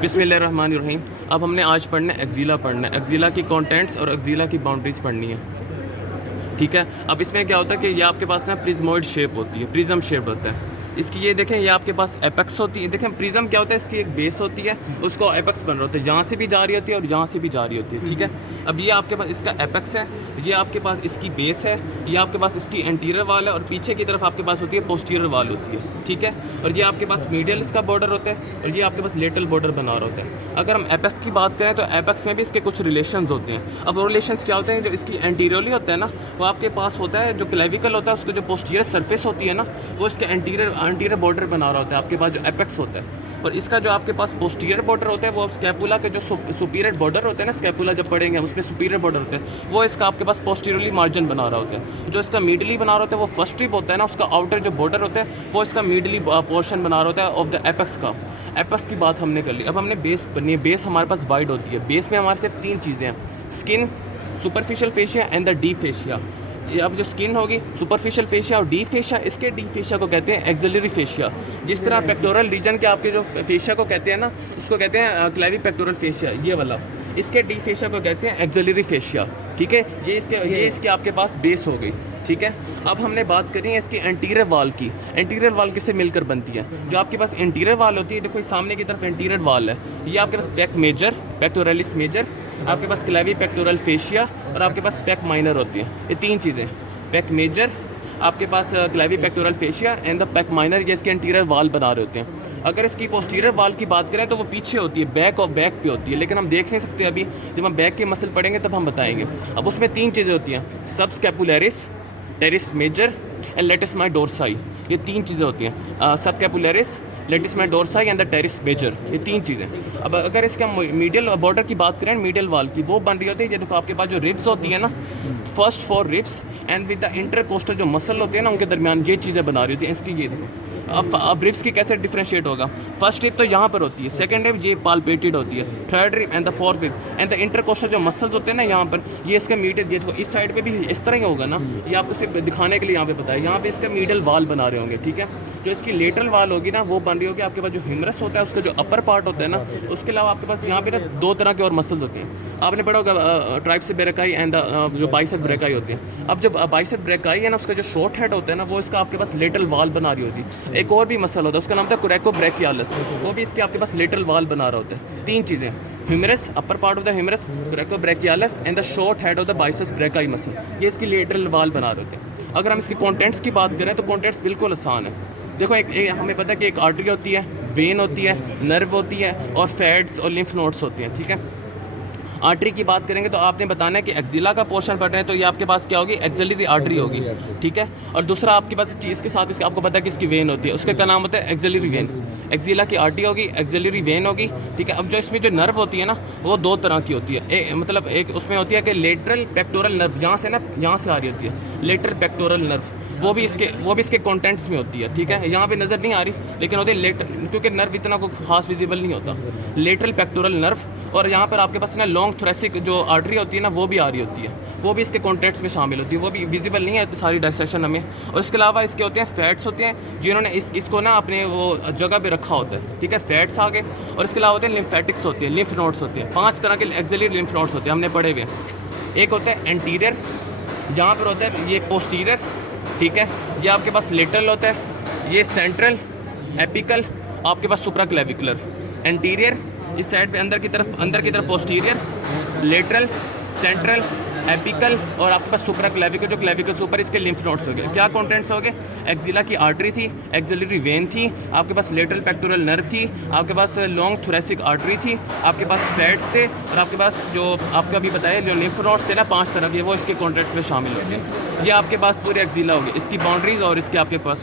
बिस्मिल्लाहिर्रहमानिर्रहीम। अब हमने आज पढ़ना है एक्ज़ीला पढ़ना है, एक्ज़ीला की कंटेंट्स और एक्ज़ीला की बाउंड्रीज़ पढ़नी है। ठीक है, अब इसमें क्या होता है कि ये आपके पास ना प्रिज्मोइड शेप होती है, प्रिज्म शेप होता है इसकी। ये देखें, ये आपके पास एपेक्स होती है। देखें प्रिज्म क्या होता है, इसकी एक बेस होती है, उसको एपेक्स बन रहा होता है, जहाँ से भी जा रही होती है और जहाँ से भी जा रही होती है। ठीक है, अब ये आपके पास इसका एपेक्स है, ये आपके पास इसकी बेस है, ये आपके पास इसकी एंटीरियर वाल है और पीछे की तरफ आपके पास होती है पोस्टीरियर वाल होती है। ठीक है, और ये आपके पास मीडियल इसका बॉर्डर होता है और ये आपके पास लेटरल बॉर्डर बना रहा होता है। अगर हम एपेक्स की बात करें तो एपेक्स में भी इसके कुछ रिलेशंस होते हैं। अब वो रिलेशंस क्या होते हैं, जो इसकी एंटीरियरली होता है ना, वो आपके पास होता है जो क्लेविकल होता है, उसका जो पोस्टीरियर सरफेस होती है ना, वो इसके एंटीरियर बॉर्डर बना रहा होता है आपके पास जो एपेक्स होता है। और इसका जो आपके पास पोस्टीरियर बॉर्डर होता है, वो स्कैपुला के जो सुपीरियर बॉर्डर होते हैं ना, स्कैपुला जब पढ़ेंगे हम उसमें सुपीरियर बॉर्डर होता है, वो इसका आपके पास पोस्टीरियरली मार्जिन बना रहा होता है। जो इसका मिडली बना रहा होता है वो फर्स्ट स्ट्रिप होता है ना, उसका आउटर जो बॉर्डर होता है वो इसका मिडली पोर्शन बना रहा होता है ऑफ द एपेक्स का। एपेक्स की बात हमने कर ली, अब हमने बेस बननी है। बेस हमारे पास वाइड होती है। बेस में हमारे सिर्फ 3 चीज़ें हैं, skin, superficial fascia and the deep fascia. ये अब जो स्किन होगी, सुपरफिशियल फेशिया और डीप फेशिया, इसके डीप फेशिया को कहते हैं एक्सिलरी फेशिया। जिस तरह पेक्टोरल रीजन के आपके जो फेशिया को कहते हैं ना, उसको कहते हैं क्लेवी पेक्टोरल फेशिया, ये वाला। इसके डीप फेशिया को कहते हैं एक्सिलरी फेशिया। ठीक है, ये इसके आपके पास बेस हो गई। ठीक है, अब हमने बात करी है इसकी एंटीरियर वाल की। एंटीरियर वाल किससे मिलकर बनती है? जो आपके पास एंटीरियर वाल होती है, देखो सामने की तरफ एंटीरियर वाल है, ये आपके पास पेक मेजर, पेक्टोरलिस मेजर, आपके पास क्लेवी पेक्टोरल फेशिया और आपके पास पेक माइनर होती है। ये 3 चीज़ें, पेक मेजर, आपके पास clavipectoral fascia and the pec minor, ये इसके एंटीरियर वाल बना रहे होते हैं। अगर इसकी पोस्टीरियर वाल की बात करें तो वो पीछे होती है, बैक और बैक पे होती है, लेकिन हम देख नहीं सकते अभी, जब हम बैक के मसल पढ़ेंगे तब हम बताएंगे। अब उसमें 3 चीज़ें होती हैं, subscapularis, teres major and latissimus dorsi. ये 3 चीज़ें होती हैं, subscapularis, latissimus dorsi and the teres major, ये 3 चीज़ें। अब अगर इसका मीडियल बॉर्डर की बात करें, मीडियल वाल की, वो बन रही होती है, ये देखो आपके पास जो रिब्स होती है ना, first 4 ribs and with the intercostal जो मसल होते हैं ना, उनके दरमियान ये चीज़ें बना रही होती हैं इसकी। ये देखो अब रिब्स की कैसे डिफरेंशिएट होगा, फर्स्ट रिब तो यहाँ पर होती है, सेकंड रिब ये पालपेटेड होती है, third rib end the fourth rib end the intercostal जो मसल्स होते हैं ना यहाँ पर, ये इसका मीडियल, ये देखो इस साइड पे भी इस तरह ही होगा ना, ये आपको सिर्फ दिखाने के लिए यहाँ पे बताया, यहाँ पे इसका मीडियल वाल बना रहे होंगे। ठीक है, जो इसकी लेटरल वाल होगी ना, वो बन रही होगी आपके पास जो ह्यूमरस होता है, उसका जो अपर पार्ट होता है ना, उसके अलावा आपके पास यहाँ पे ना 2 तरह के और मसल्स होते हैं। आपने पढ़ा होगा ट्राइसेप्स ब्रैकाई एंड जो बाइसेप्स ब्रैकाई होती है। अब जब बाइसेप्स ब्रैकाई है ना, उसका जो शॉर्ट हेड होता है ना, वो इसका आपके पास लेटरल वाल बना रही होती है। एक और भी मसल होता है, उसका नाम था कोरेको ब्रैकियालस, वो भी इसके आपके पास लेटरल वाल बना रहा होता है। 3 चीज़ें, humerus, upper part of the humerus, coracobrachialis and the short head of the biceps brachii muscle, ये इसकी लेटरल वाल बना रहे होते हैं। अगर हम इसकी कॉन्टेंट्स की बात करें तो कॉन्टेंट्स बिल्कुल आसान है। देखो एक हमें पता है कि एक आर्टरी होती है, वेन होती है, नर्व होती है और फैट्स और लिम्फ नोड्स होती हैं। ठीक है, आर्टरी की बात करेंगे तो आपने बताना है कि एक्जिला का पोर्शन पढ़ रहे हैं तो ये आपके पास क्या होगी, एक्सिलरी आर्टरी होगी। ठीक है, और दूसरा आपके पास इसके साथ इसके आपको पता है कि इसकी वेन होती है, उसका क्या नाम होता है, एक्सिलरी वेन। एक्जिला की आर्टरी होगी, एक्सिलरी वेन होगी। ठीक है, अब जो इसमें जो नर्व होती है ना, वो 2 तरह की होती है। मतलब एक उसमें होती है कि लेटरल पेक्टोरल नर्व, जहाँ से ना यहाँ से आ रही होती है लेटरल पेक्टोरल नर्व, वो भी इसके कंटेंट्स में होती है। ठीक है, यहाँ पे नज़र नहीं आ रही, लेकिन होती है लेटर, क्योंकि नर्व इतना को खास विजिबल नहीं होता, लेटरल पेक्टोरल नर्व। और यहाँ पर आपके पास ना लॉन्ग थोरेसिक जो आर्टरी होती है ना, वो भी आ रही होती है, वो भी इसके कॉन्टेक्ट्स में शामिल होती है, वो भी विजिबल नहीं है सारी डायसेक्शन हमें। और इसके अलावा इसके होते हैं फैट्स होते हैं, जिन्होंने इसको ना अपने वो जगह पे रखा होता है। ठीक है, फैट्स आ गए। और इसके अलावा होते हैं लिम्फेटिक्स होते हैं, लिम्फ नोड्स होते हैं। 5 तरह के एक्सिलरी लिम्फ नोड्स होते हैं, हमने पढ़े हुए। एक होता है एंटीरियर, जहाँ पर होता है ये पोस्टीरियर। ठीक है, ये आपके पास लेटरल होता है, ये सेंट्रल, एपिकल, आपके पास सुप्रा क्लेविकुलर। एंटीरियर इस साइड पे अंदर की तरफ पोस्टीरियर, लेटरल, सेंट्रल, एपिकल और आपके पास सुप्रा क्लेविकल, जो क्लेविकल से ऊपर इसके लिम्फ नोड्स हो गए। क्या कंटेंट्स हो गए, एक्जिला की आर्टरी थी, एक्सिलरी वेन थी, आपके पास लेटरल पेक्टोरल नर्व थी, आपके पास लॉन्ग थोरेसिक आर्टरी थी, आपके पास फैट्स थे, और आपके पास जो आपका भी बताया जो लिम्फ नोड्स थे ना 5 तरह के, वो इसके कॉन्टेंट्स में शामिल होते हैं। ये आपके पास पूरे एक्जिला हो गए, इसकी बाउंड्रीज और इसके आपके पास